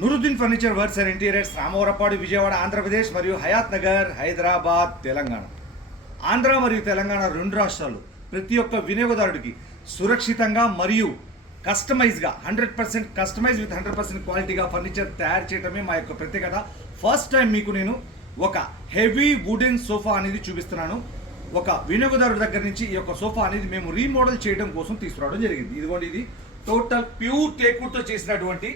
Nuruddin furniture works and interiors Ramavarappadu Vijayawada Andhra Pradesh మరియు హయాత్ నగర్ హైదరాబాద్ తెలంగాణ. ఆంధ్ర మరియు తెలంగాణ రెండు రాష్ట్రాలు ప్రతి ఒక్క వినియోగదారుడికి సురక్షితంగా మరియు కస్టమైజ్గా hundred percent customize with hundred percent క్వాలిటీగా ఫర్నిచర్ తయారు చేయడమే మా యొక్క ప్రత్యేకత. ఫస్ట్ టైం మీకు నేను ఒక హెవీ వుడెన్ సోఫా అనేది చూపిస్తున్నాను. ఒక వినియోగదారుడి దగ్గర నుంచి ఈ యొక్క సోఫా అనేది మేము రీమోడల్ చేయడం కోసం తీసుకురావడం జరిగింది. ఇదిగోండి ఇది. టోటల్ ప్యూర్ టేకుడ్తో చేసినటువంటి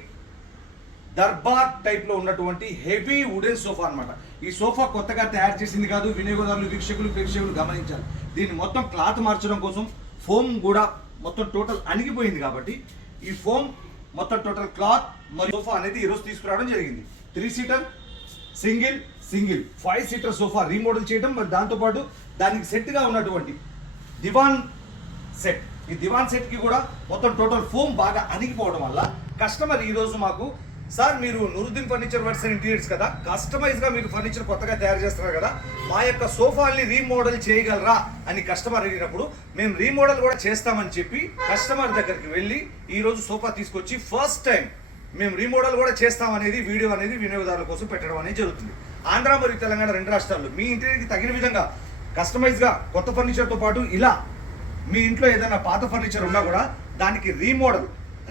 దర్బార్ టైప్లో ఉన్నటువంటి హెవీ వుడెన్ సోఫా అన్నమాట. ఈ సోఫా కొత్తగా తయారు చేసింది కాదు వినియోగదారులు వీక్షకులు ప్రేక్షకులు గమనించాలి. దీన్ని మొత్తం క్లాత్ మార్చడం కోసం ఫోమ్ కూడా మొత్తం టోటల్ అణిగిపోయింది కాబట్టి ఈ ఫోమ్ మొత్తం టోటల్ క్లాత్ మరియు సోఫా అనేది ఈరోజు తీసుకురావడం జరిగింది. Three seater single single five seater sofa remodel చేయడం మరి దాంతోపాటు దానికి సెట్గా ఉన్నటువంటి దివాన్ సెట్ ఈ దివాన్ సెట్కి కూడా మొత్తం టోటల్ ఫోమ్ బాగా అణిగిపోవడం వల్ల కస్టమర్ ఈరోజు మాకు సార్ మీరు Nuruddin furniture works and interiors కదా? కస్టమైజ్గా మీరు ఫర్నిచర్ కొత్తగా తయారు చేస్తున్నారు కదా? మా యొక్క సోఫాల్ని రీమోడల్ చేయగలరా? అని కస్టమర్ అడిగినప్పుడు మేము రీమోడల్ కూడా చేస్తామని చెప్పి కస్టమర్ దగ్గరికి వెళ్ళి ఈ రోజు సోఫా తీసుకొచ్చి ఫస్ట్ టైం మేము రీమోడల్ కూడా చేస్తాం అనేది వీడియో అనేది వినియోగదారుల కోసం పెట్టడం అనేది జరుగుతుంది. ఆంధ్ర మరియు తెలంగాణ రెండు రాష్ట్రాల్లో మీ ఇంటికి తగిన విధంగా కస్టమైజ్గా కొత్త ఫర్నిచర్తో పాటు ఇలా మీ ఇంట్లో ఏదైనా పాత ఫర్నిచర్ ఉన్నా కూడా దానికి రీమోడల్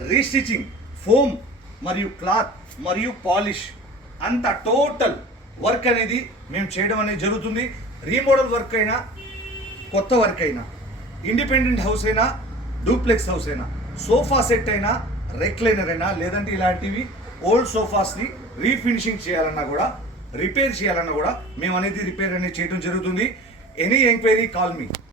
రీస్టిచింగ్ ఫోమ్ మరియు క్లాత్ మరియు పాలిష్ అంత టోటల్ వర్క్ అనేది మేము చేయడం అనేది జరుగుతుంది. రీమోడల్ వర్క్ అయినా కొత్త వర్క్ అయినా ఇండిపెండెంట్ హౌస్ అయినా డూప్లెక్స్ హౌస్ అయినా సోఫా సెట్ అయినా రెక్లైనర్ అయినా లేదంటే ఇలాంటివి ఓల్డ్ సోఫాస్ని రీఫినిషింగ్ చేయాలన్నా కూడా రిపేర్ చేయాలన్నా కూడా మేము అనేది రిపేర్ అనేది చేయడం జరుగుతుంది. Any enquiry call me